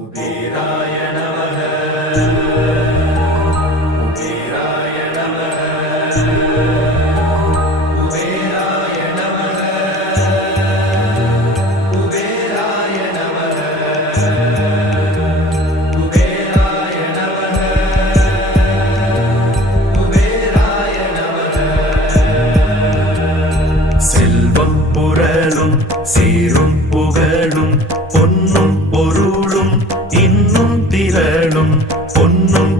குபேராய நமः குபேராய நமः குபேராய நமः குபேராய நமः குபேராய நமः குபேராய நமः. செல்வம் புரளும் சீரும் புகழும் பொன்னும் பொருளும் இன்னும் திரளும் பொன்னும்